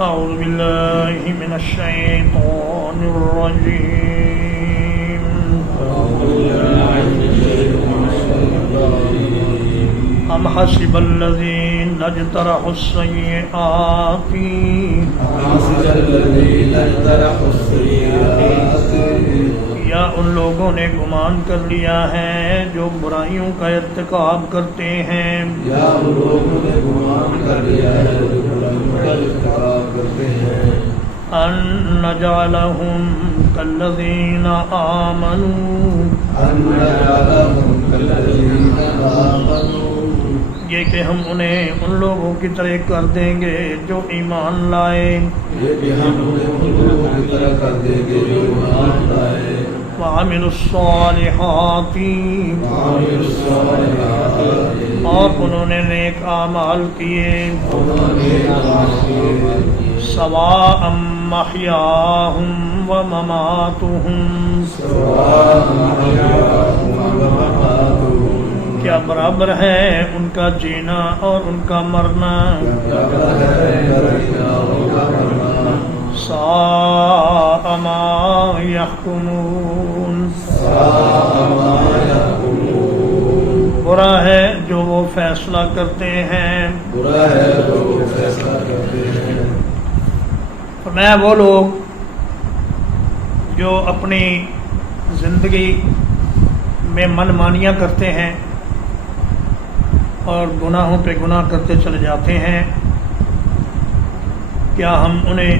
أعوذ بالله من الشيطان الرجيم أم حسب الذين اجترحوا السيئات یا ان لوگوں نے گمان کر لیا ہے جو برائیوں کا ارتکاب کرتے ہیں ان نجعلہم کالذین آمنوا یہ کہ ہم انہیں ان لوگوں کی طرح کر دیں گے جو ایمان لائے وعملوا الصالحات اور انہوں نے نیک اعمال کیے سواء محیاہم ومماتہم کیا برابر ہے ان کا جینا اور ان کا مرنا ساء ما یحکمون برا ہے جو وہ فیصلہ کرتے ہیں فرمایا وہ لوگ جو اپنی زندگی میں من مانیاں کرتے ہیں اور گناہوں پہ گناہ کرتے چلے جاتے ہیں کیا ہم انہیں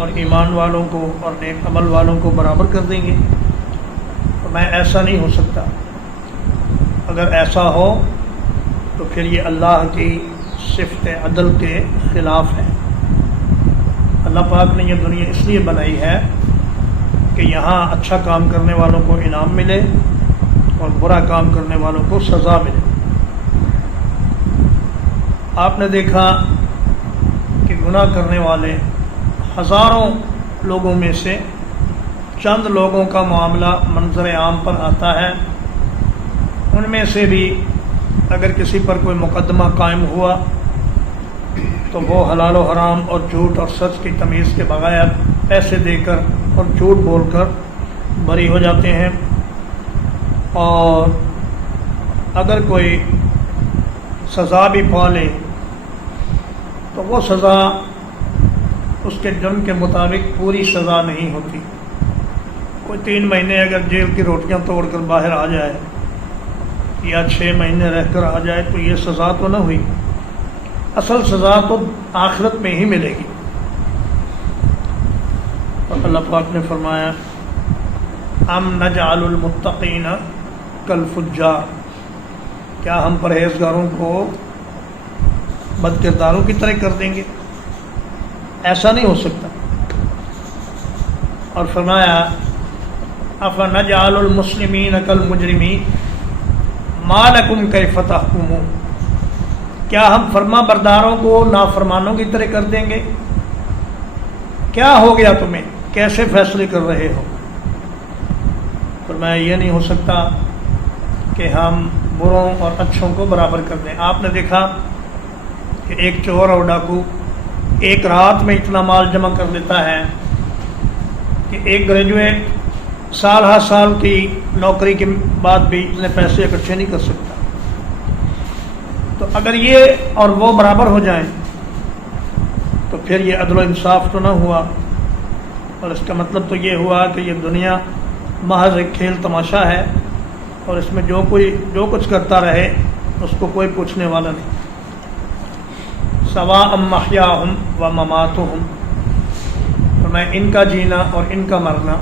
اور ایمان والوں کو اور نیک عمل والوں کو برابر کر دیں گے؟ تو میں ایسا نہیں ہو سکتا. اگر ایسا ہو تو پھر یہ اللہ کی صفت عدل کے خلاف ہے. اللہ پاک نے یہ دنیا اس لیے بنائی ہے کہ یہاں اچھا کام کرنے والوں کو انعام ملے اور برا کام کرنے والوں کو سزا ملے. آپ نے دیکھا کہ گناہ کرنے والے ہزاروں لوگوں میں سے چند لوگوں کا معاملہ منظر عام پر آتا ہے. ان میں سے بھی اگر کسی پر کوئی مقدمہ قائم ہوا تو وہ حلال و حرام اور جھوٹ اور سچ کی تمیز کے بغیر پیسے دے کر اور جھوٹ بول کر بری ہو جاتے ہیں. اور اگر کوئی سزا بھی پا لے تو وہ سزا اس کے جرم کے مطابق پوری سزا نہیں ہوتی. کوئی 3 مہینے اگر جیل کی روٹیاں توڑ کر باہر آ جائے یا 6 مہینے رہ کر آ جائے تو یہ سزا تو نہ ہوئی. اصل سزا تو آخرت میں ہی ملے گی. اور اللہ پاک نے فرمایا ام نجعل المتقین کالفجار کیا ہم پرہیزگاروں کو بد کرداروں کی طرح کر دیں گے؟ ایسا نہیں ہو سکتا. اور فرمایا افنجعل المسلمین کالمجرمین ما لکم کیف تحکمون کیا ہم فرما برداروں کو نافرمانوں کی طرح کر دیں گے؟ کیا ہو گیا تمہیں؟ کیسے فیصلے کر رہے ہو؟ فرمایا یہ نہیں ہو سکتا کہ ہم بروں اور اچھوں کو برابر کر دیں. آپ نے دیکھا کہ ایک چور اور ڈاکو ایک رات میں اتنا مال جمع کر لیتا ہے کہ ایک گریجویٹ سال ہر سال کی نوکری کے بعد بھی اتنے پیسے اکٹھے نہیں کر سکتا. تو اگر یہ اور وہ برابر ہو جائیں تو پھر یہ عدل و انصاف تو نہ ہوا. اور اس کا مطلب تو یہ ہوا کہ یہ دنیا محض ایک کھیل تماشا ہے اور اس میں جو کچھ کرتا رہے اس کو کوئی پوچھنے والا نہیں. سواء محیاہم ومماتہم میں ان کا جینا اور ان کا مرنا،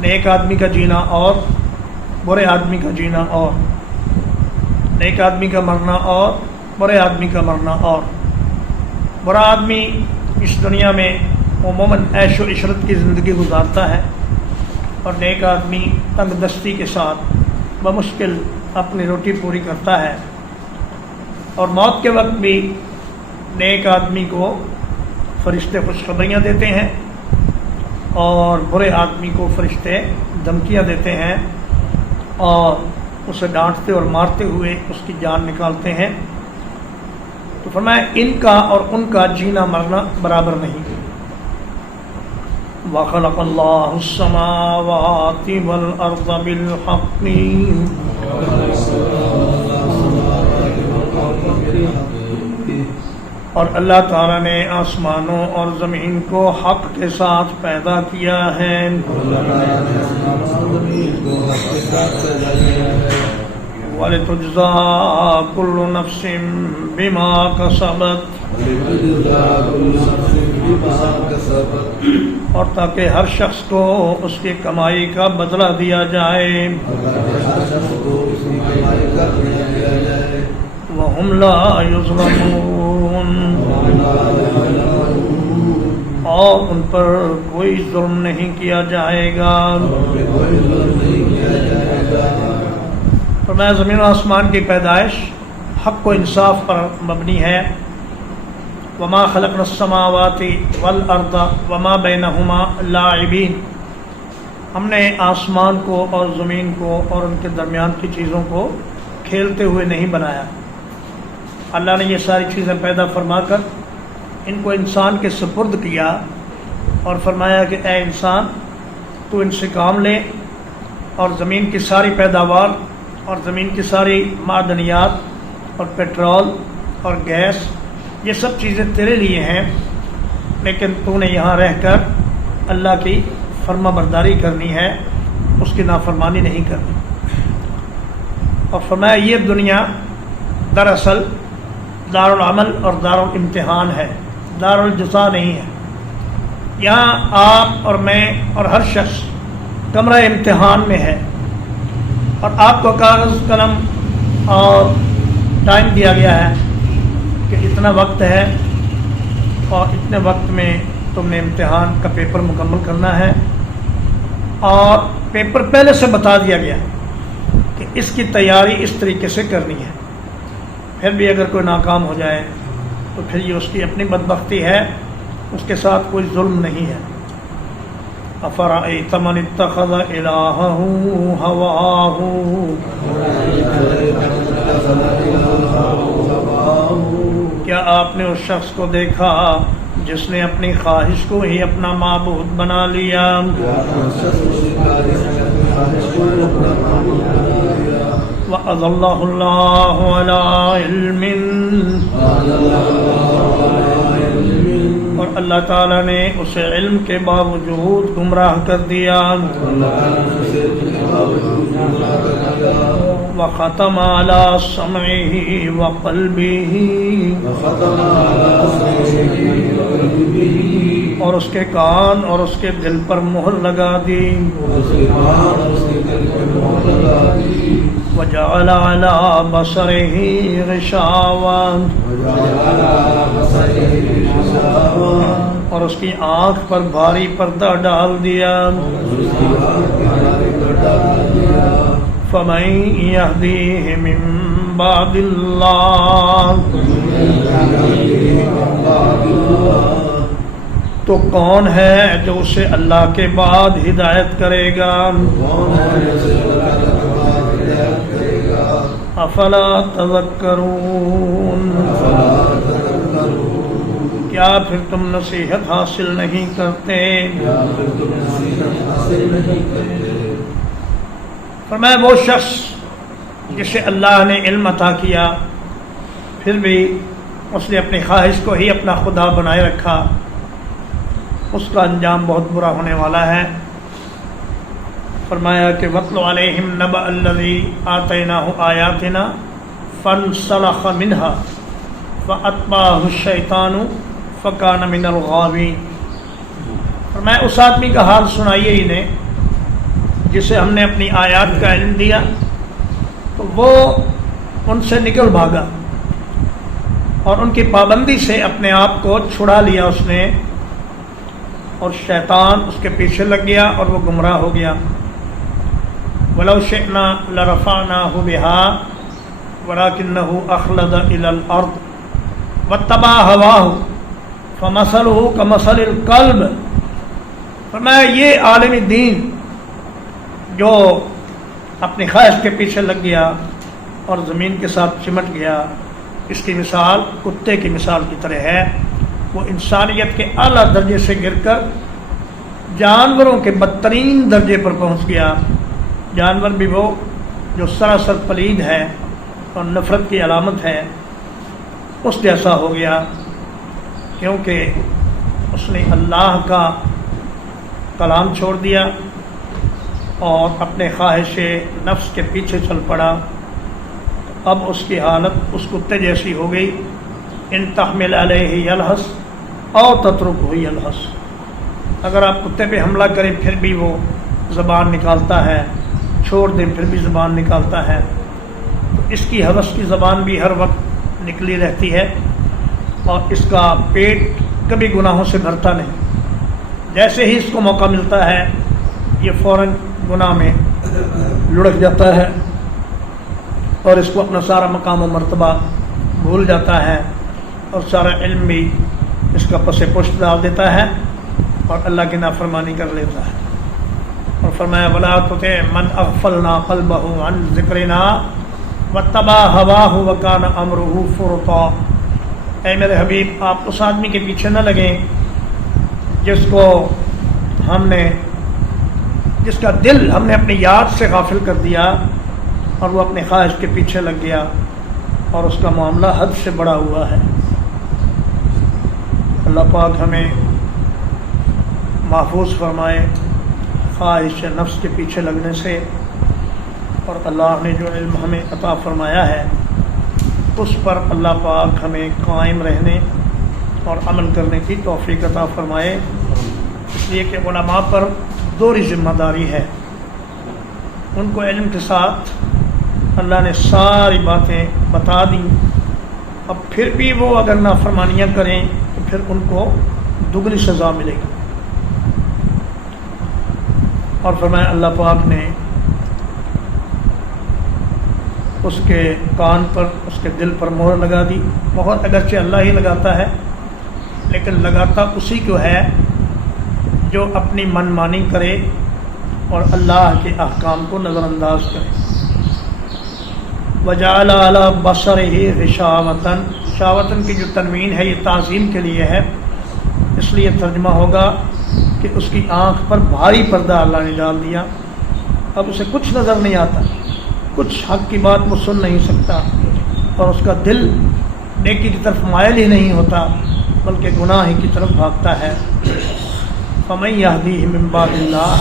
نیک آدمی کا جینا اور برے آدمی کا جینا، اور نیک آدمی کا مرنا اور برے آدمی کا مرنا. اور برا آدمی اس دنیا میں عموماً عیش و عشرت کی زندگی گزارتا ہے اور نیک آدمی تنگ دستی کے ساتھ بمشکل اپنی روٹی پوری کرتا ہے. اور موت کے وقت بھی نیک آدمی کو فرشتے خوشخبریاں دیتے ہیں اور برے آدمی کو فرشتے دھمکیاں دیتے ہیں اور اسے ڈانٹتے اور مارتے ہوئے اس کی جان نکالتے ہیں. تو فرمایا ان کا اور ان کا جینا مرنا برابر نہیں. وخلق الله السماوات والأرض بالحق اور اللہ تعالیٰ نے آسمانوں اور زمین کو حق کے ساتھ پیدا کیا ہے وَلِتُجْزَىٰ كُلُّ نَفْسٍ بِمَا كَسَبَتْ اور تاکہ ہر شخص کو اس کی کمائی کا بدلہ دیا جائے وَهُمْ لَا يُظْلَمُونَ اور ان پر کوئی ظلم نہیں کیا جائے گا۔ فرمایا زمین و آسمان کی پیدائش حق و انصاف پر مبنی ہے۔ وما خلقنا السماوات والارض وما بینہما لاعبین، ہم نے آسمان کو اور زمین کو اور ان کے درمیان کی چیزوں کو کھیلتے ہوئے نہیں بنایا۔ اللہ نے یہ ساری چیزیں پیدا فرما کر ان کو انسان کے سپرد کیا اور فرمایا کہ اے انسان تو ان سے کام لے، اور زمین کی ساری پیداوار اور زمین کی ساری معدنیات اور پیٹرول اور گیس یہ سب چیزیں تیرے لیے ہیں، لیکن تو نے یہاں رہ کر اللہ کی فرما برداری کرنی ہے، اس کی نافرمانی نہیں کرنی۔ اور فرمایا یہ دنیا دراصل دار العمل اور دار الامتحان ہے، دار الجزا نہیں ہے۔ یہاں آپ اور میں اور ہر شخص کمرہ امتحان میں ہے، اور آپ کو کاغذ قلم اور ٹائم دیا گیا ہے کہ اتنا وقت ہے اور اتنے وقت میں تم نے امتحان کا پیپر مکمل کرنا ہے، اور پیپر پہلے سے بتا دیا گیا کہ اس کی تیاری اس طریقے سے کرنی ہے۔ پھر بھی اگر کوئی ناکام ہو جائے تو پھر یہ اس کی اپنی بدبختی ہے، اس کے ساتھ کوئی ظلم نہیں ہے۔ افرأیت من اتخذ الہہ ہواہ، کیا آپ نے اس شخص کو دیکھا جس نے اپنی خواہش کو ہی اپنا معبود بنا لیا؟ وَأَضَلَّهُ اللَّهُ عَلَىٰ عِلْمٍ، اور اللہ تعالیٰ نے اسے علم کے باوجود گمراہ کر دیا۔ وَخَتَمَ عَلَىٰ سَمْعِهِ وَقَلْبِهِ، اور اس کے کان اور اس کے دل پر مہر لگا دی۔ وَجَعَلَ عَلَىٰ بَصَرِهِ غِشَاوَةً، اور اس کی آنکھ پر بھاری پردہ ڈال دیا۔ فَمَن يَهْدِيهِ مِن بَعْدِ اللَّهِ، تو کون ہے جو اسے اللہ کے بعد ہدایت کرے گا؟ افلا تذکرون، کیا پھر تم نصیحت حاصل نہیں کرتے؟ فرمایا وہ شخص جسے اللہ نے علم عطا کیا پھر بھی اس نے اپنی خواہش کو ہی اپنا خدا بنائے رکھا، اس کا انجام بہت برا ہونے والا ہے۔ فرمایا کہ وَاتْلُ عَلَيْهِمْ نَبَأَ الَّذِي آتَيْنَاهُ آيَاتِنَا فَانْسَلَخَ مِنْهَا فَأَتْبَعَهُ الشَّيْطَانُ فَكَانَ مِنَ الْغَاوِينَ، فرمایا اس آدمی کا حال سنائیے انہیں جسے ہم نے اپنی آیات کا علم دیا تو وہ ان سے نکل بھاگا اور ان کی پابندی سے اپنے آپ کو چھڑا لیا اس نے، اور شیطان اس کے پیچھے لگ گیا اور وہ گمراہ ہو گیا۔ وَلَوْ شِئْنَا لَرَفَعْنَاهُ بِهَا وَلَكِنَّهُ أَخْلَدَ إِلَى الْأَرْضِ وَاتَّبَعَ هَوَاهُ فَمَثَلُهُ كَمَثَلِ الْكَلْبِ، فرمایا یہ عالم دین جو اپنی خواہش کے پیچھے لگ گیا اور زمین کے ساتھ چمٹ گیا، اس کی مثال کتے کی مثال کی طرح ہے۔ وہ انسانیت کے اعلیٰ درجے سے گر کر جانوروں کے بدترین درجے پر پہنچ گیا. جانور بھی وہ جو سراسر پلید ہے اور نفرت کی علامت ہے، اس جیسا ہو گیا، کیونکہ اس نے اللہ کا کلام چھوڑ دیا اور اپنے خواہش نفس کے پیچھے چل پڑا. اب اس کی حالت اس کتے جیسی ہو گئی. ان تحمل علیہ یلہس او تترکہ یلہس، اگر آپ کتے پہ حملہ کریں پھر بھی وہ زبان نکالتا ہے، چھوڑ دیں پھر بھی زبان نکالتا ہے. تو اس کی ہوس کی زبان بھی ہر وقت نکلی رہتی ہے اور اس کا پیٹ کبھی گناہوں سے بھرتا نہیں. جیسے ہی اس کو موقع ملتا ہے یہ فوراً گناہ میں لڑک جاتا ہے اور اس کو اپنا سارا مقام و مرتبہ بھول جاتا ہے اور سارا علم بھی اس کا پس پشت ڈال دیتا ہے اور اللہ کی نافرمانی کر لیتا ہے. اور فرمایا وَلَا تُطِعْ مَنْ أَغْفَلْنَا قَلْبَهُ عَنْ ذِكْرِنَا وَاتَّبَعَ هَوَاهُ وَكَانَ أَمْرُهُ فُرُطًا. اے میرے حبیب، آپ اس آدمی کے پیچھے نہ لگیں جس کا دل ہم نے اپنی یاد سے غافل کر دیا اور وہ اپنے خواہش کے پیچھے لگ گیا اور اس کا معاملہ حد سے بڑا ہوا ہے. اللہ پاک ہمیں محفوظ فرمائے خواہش نفس کے پیچھے لگنے سے، اور اللہ نے جو علم ہمیں عطا فرمایا ہے اس پر اللہ پاک ہمیں قائم رہنے اور عمل کرنے کی توفیق عطا فرمائے. اس لیے کہ علماء پر دوہری ذمہ داری ہے. ان کو علم کے ساتھ اللہ نے ساری باتیں بتا دیں، اب پھر بھی وہ اگر نافرمانیاں کریں تو پھر ان کو دگنی سزا ملے گی. اور فرمایا اللہ پاک نے اس کے کان پر، اس کے دل پر مہر لگا دی. مہر اگرچہ اللہ ہی لگاتا ہے لیکن لگاتا اسی کو ہے جو اپنی من مانی کرے اور اللہ کے احکام کو نظر انداز کرے. وَجَعَلَ عَلَى بَصَرِهِ غِشَاوَةً، شاوتن کی جو تنوین ہے یہ تعظیم کے لیے ہے، اس لیے ترجمہ ہوگا کہ اس کی آنکھ پر بھاری پردہ اللہ نے ڈال دیا. اب اسے کچھ نظر نہیں آتا، کچھ حق کی بات وہ سن نہیں سکتا اور اس کا دل نیکی کی طرف مائل ہی نہیں ہوتا بلکہ گناہ کی طرف بھاگتا ہے. فَمَن يَهْدِيهِ مِن بَعْدِ اللَّهِ،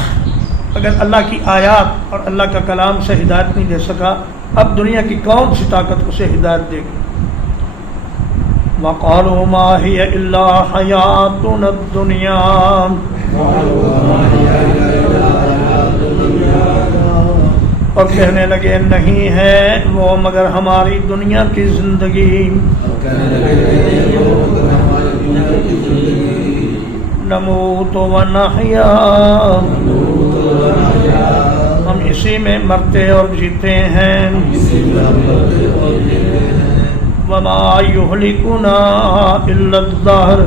اگر اللہ کی آیات اور اللہ کا کلام سے ہدایت نہیں دے سکا، اب دنیا کی کون سی طاقت اسے ہدایت دے گی. وَقَالُوا مَا هِيَ إِلَّا حَيَاتُنَا الدُّنْيَا، اور کہنے لگے نہیں ہے وہ مگر ہماری دنیا کی زندگی. نموت و نحیا، ہم اسی میں مرتے اور جیتے ہیں. وما یہلکنا الا الدہر،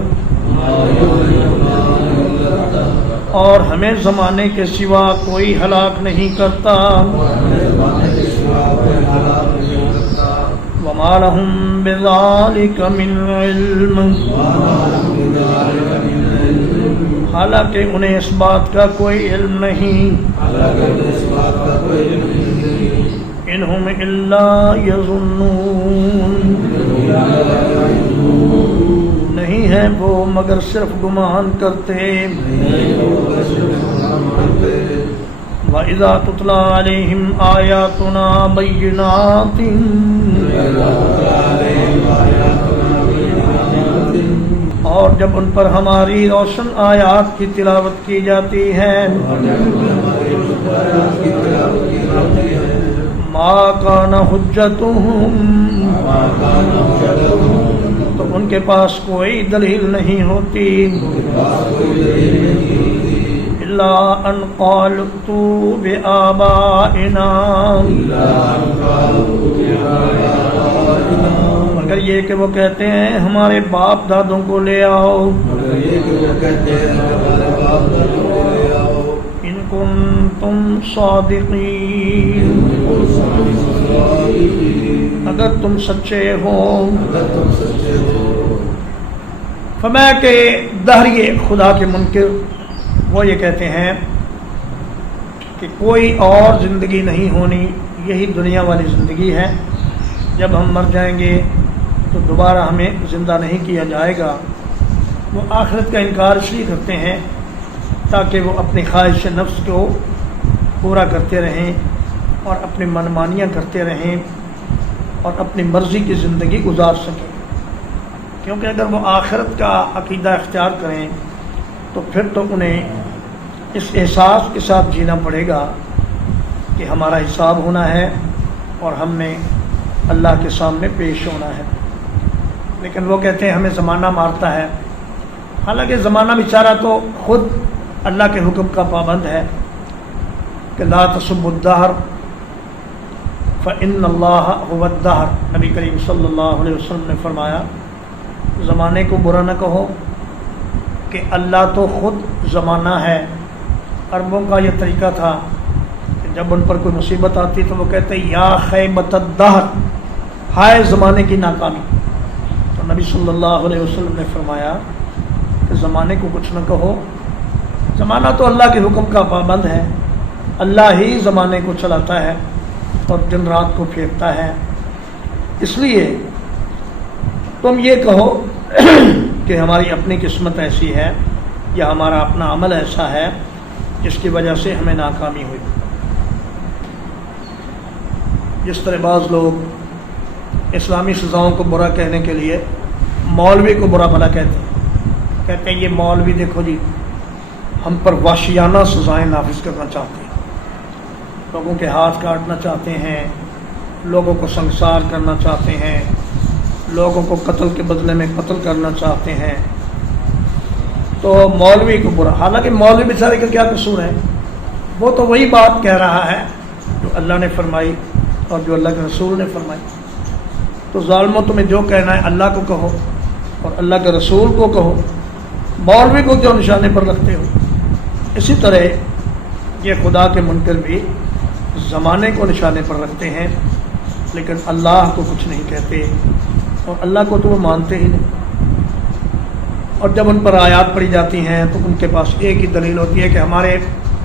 اور ہمیں زمانے کے سوا کوئی ہلاک نہیں کرتا. وما لہم بذالک من علم، حالانکہ انہیں اس بات کا کوئی علم نہیں. انہم الا یظنون، نہیں ہے وہ مگر صرف گمان کرتے. وَإِذَا تُتْلَىٰ عَلَيْهِمْ آيَاتُنَا بَيِّنَاتٍ، اور جب ان پر ہماری روشن آیات کی تلاوت کی جاتی ہے، مَا كَانَ حُجَّتُهُمْ، تو ان کے پاس کوئی دلیل نہیں ہوتی. إِلَّا أَن قَالُوا ائْتُوا بِآبَائِنَا، مگر یہ کہ وہ کہتے ہیں ہمارے باپ دادوں کو لے آؤ. إِن كُنتُمْ صَادِقِينَ، اگر تم سچے ہو. فرمایا کہ دہریے خدا کے منکر وہ یہ کہتے ہیں کہ کوئی اور زندگی نہیں ہونی، یہی دنیا والی زندگی ہے، جب ہم مر جائیں گے تو دوبارہ ہمیں زندہ نہیں کیا جائے گا۔ وہ آخرت کا انکار اس لیے کرتے ہیں تاکہ وہ اپنی خواہش نفس کو پورا کرتے رہیں اور اپنی منمانیاں کرتے رہیں اور اپنی مرضی کی زندگی گزار سکیں، کیونکہ اگر وہ آخرت کا عقیدہ اختیار کریں تو پھر تو انہیں اس احساس کے ساتھ جینا پڑے گا کہ ہمارا حساب ہونا ہے اور ہم نے اللہ کے سامنے پیش ہونا ہے۔ لیکن وہ کہتے ہیں ہمیں زمانہ مارتا ہے، حالانکہ زمانہ بیچارہ تو خود اللہ کے حکم کا پابند ہے کہ لا تسبوا الدہر فإن اللہ هو الدہر۔ نبی کریم صلی اللہ علیہ وسلم نے فرمایا زمانے کو برا نہ کہو کہ اللہ تو خود زمانہ ہے۔ عربوں کا یہ طریقہ تھا کہ جب ان پر کوئی مصیبت آتی تو وہ کہتے یا خیبۃ الدہر، ہائے زمانے کی ناکامی۔ تو نبی صلی اللہ علیہ وسلم نے فرمایا کہ زمانے کو کچھ نہ کہو، زمانہ تو اللہ کے حکم کا پابند ہے، اللہ ہی زمانے کو چلاتا ہے اور دن رات کو پھیرتا ہے۔ اس لیے تم یہ کہو کہ ہماری اپنی قسمت ایسی ہے یا ہمارا اپنا عمل ایسا ہے جس کی وجہ سے ہمیں ناکامی ہوئی۔ جس طرح بعض لوگ اسلامی سزاؤں کو برا کہنے کے لیے مولوی کو برا بھلا کہتے ہیں یہ مولوی دیکھو جی ہم پر وحشیانہ سزائیں نافذ کرنا چاہتے ہیں، لوگوں کے ہاتھ کاٹنا چاہتے ہیں، لوگوں کو سنسار کرنا چاہتے ہیں، لوگوں کو قتل کے بدلے میں قتل کرنا چاہتے ہیں، تو مولوی کو برا۔ حالانکہ مولوی بیچارے کا کیا قصور ہے، وہ تو وہی بات کہہ رہا ہے جو اللہ نے فرمائی اور جو اللہ کے رسول نے فرمائی۔ تو ظالموں تمہیں جو کہنا ہے اللہ کو کہو اور اللہ کے رسول کو کہو، مولوی کو کیوں نشانے پر رکھتے ہو؟ اسی طرح یہ خدا کے منکر بھی زمانے کو نشانے پر رکھتے ہیں لیکن اللہ کو کچھ نہیں کہتے، اور اللہ کو تو وہ مانتے ہی نہیں۔ اور جب ان پر آیات پڑھی جاتی ہیں تو ان کے پاس ایک ہی دلیل ہوتی ہے کہ ہمارے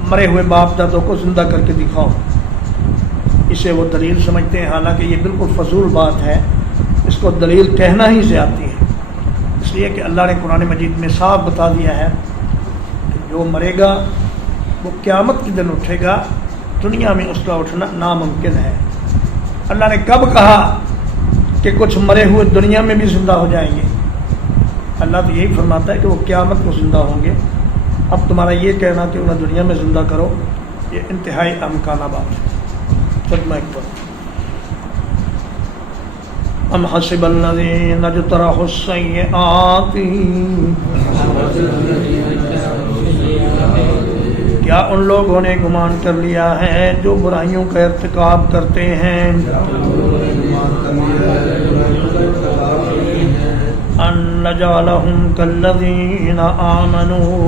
مرے ہوئے باپ دادوں کو زندہ کر کے دکھاؤ، اسے وہ دلیل سمجھتے ہیں، حالانکہ یہ بالکل فضول بات ہے، اس کو دلیل کہنا ہی زیادتی ہے، اس لیے کہ اللہ نے قرآن مجید میں صاف بتا دیا ہے کہ جو مرے گا وہ قیامت کے دن اٹھے گا، دنیا میں اس کا اٹھنا ناممکن ہے۔ اللہ نے کب کہا کہ کچھ مرے ہوئے دنیا میں بھی زندہ ہو جائیں گے؟ اللہ تو یہی فرماتا ہے کہ وہ قیامت کو زندہ ہوں گے۔ اب تمہارا یہ کہنا کہ انہیں دنیا میں زندہ کرو، یہ انتہائی امکانہ بات ہے۔ ترجمہ ایک پر ام حسب الذین اجترحوا السیئات، کیا ان لوگوں نے گمان کر لیا ہے جو برائیوں کا ارتکاب کرتے ہیں، ان نجعلہم کالذین آمنوا،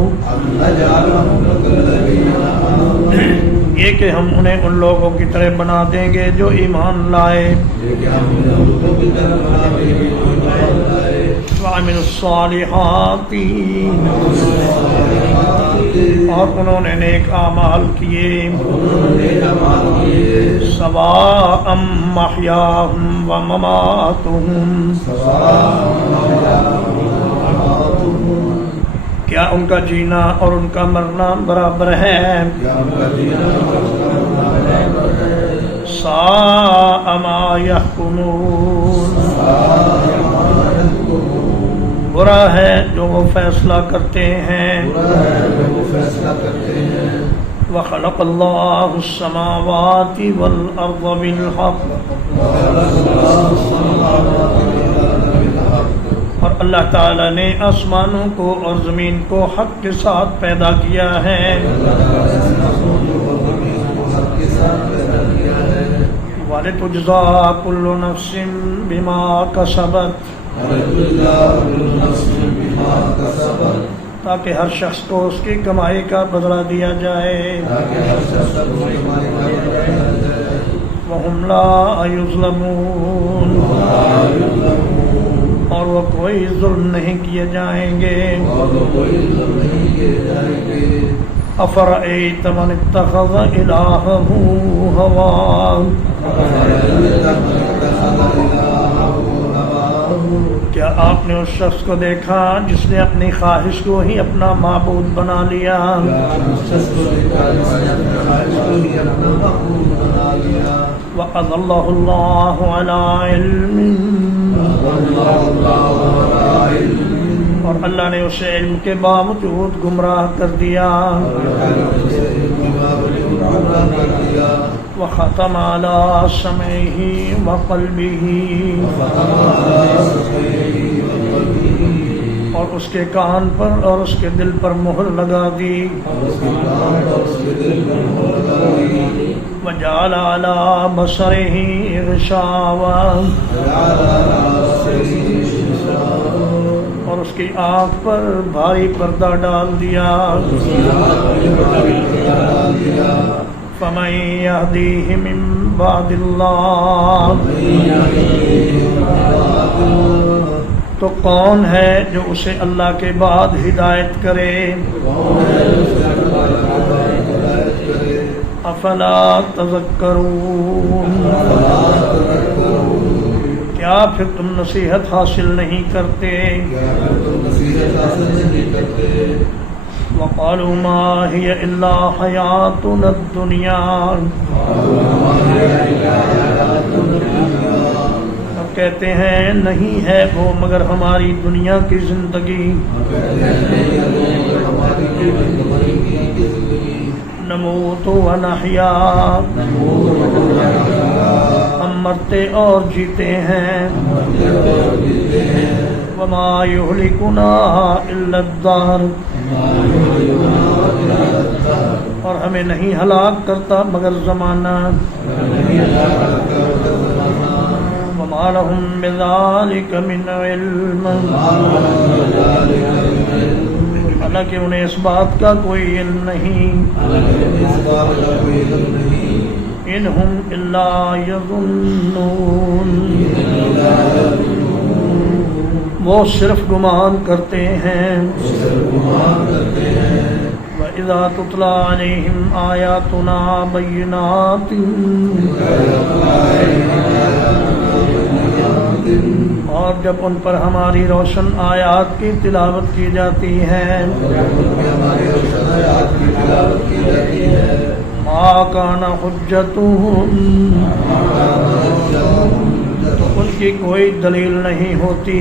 یہ کہ ہم انہیں ان لوگوں کی طرح بنا دیں گے جو ایمان لائے، وعملوا الصالحات، اور انہوں نے نیک اعمال کیے، سواء محیاہم ومماتہم، کیا ان کا جینا اور ان کا مرنا برابر ہے؟ ساء ما یحکمون، برا ہے جو وہ فیصلہ کرتے ہیں۔ وخلق اللہ السماوات والارض بالحق، اور اللہ تعالی نے آسمانوں کو اور زمین کو حق کے ساتھ پیدا کیا ہے۔ وَلِتُجْزَىٰ كُلُّ نَفْسٍ بِمَا كَسَبَتْ، تاکہ ہر شخص کو اس کی کمائی کا بدلہ دیا جائے، وَهُمْ لَا يُظْلَمُونَ، اور وہ کوئی ظلم نہیں کیے جائیں گے۔ أفرأيت من اتخذ إلهه هواه کیا آپ نے اس شخص کو دیکھا جس نے اپنی خواہش کو ہی اپنا معبود بنا لیا؟ وَأَضَلَّهُ اللَّهُ عَلَىٰ عِلْمٍ، اور اللہ نے اسے علم کے باوجود گمراہ کر دیا۔ وختم علی سمعہ وقلبہ، اور اس کے کان پر اور اس کے دل پر مہر لگا دی۔ وجعل علی بصرہ غشاوہ، اور اس کی آنکھ پر بھاری پردہ ڈال دیا۔ فمن یہدیہ من بعد اللہ، تو کون ہے جو اسے اللہ کے بعد ہدایت کرے؟ افلا تذکرون، کیا پھر تم نصیحت حاصل نہیں کرتے؟ وقالوا ما هي الا حیاتنا الدنیا، اب کہتے ہیں نہیں ہے وہ مگر ہماری دنیا کی زندگی۔ نموت ونحیا، ہم مرتے اور جیتے ہیں۔ وما یہلکنا الا الدہر، اور ہمیں نہیں ہلاک کرتا مگر زمانہ۔ وما لہم بذالک من علم، حالانکہ انہیں اس بات کا کوئی علم نہیں۔ ان ہم الا یظنون، وہ صرف گمان کرتے ہیں۔ وَإِذَا تُتْلَىٰ عَلَيْهِمْ آيَاتُنَا بَيِّنَاتٍ، اور جب ان پر ہماری روشن آیات کی تلاوت کی جاتی ہے، مَا كَانَ حُجَّتُهُمْ، تو ان کی کوئی دلیل نہیں ہوتی،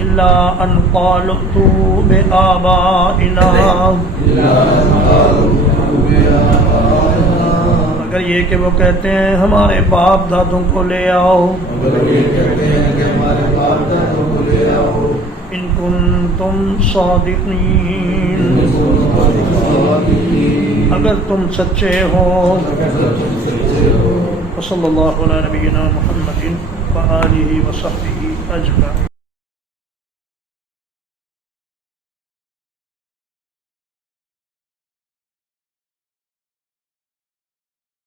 الا ان قالوا ائتوا بآبائنا، مگر یہ کہ وہ کہتے ہیں ہمارے باپ دادوں کو لے آؤ۔ ان کنتم صادقین، اگر تم سچے ہو۔ وصلی اللہ علی نبینا محمد وآلہ وصحبہ اجمعین۔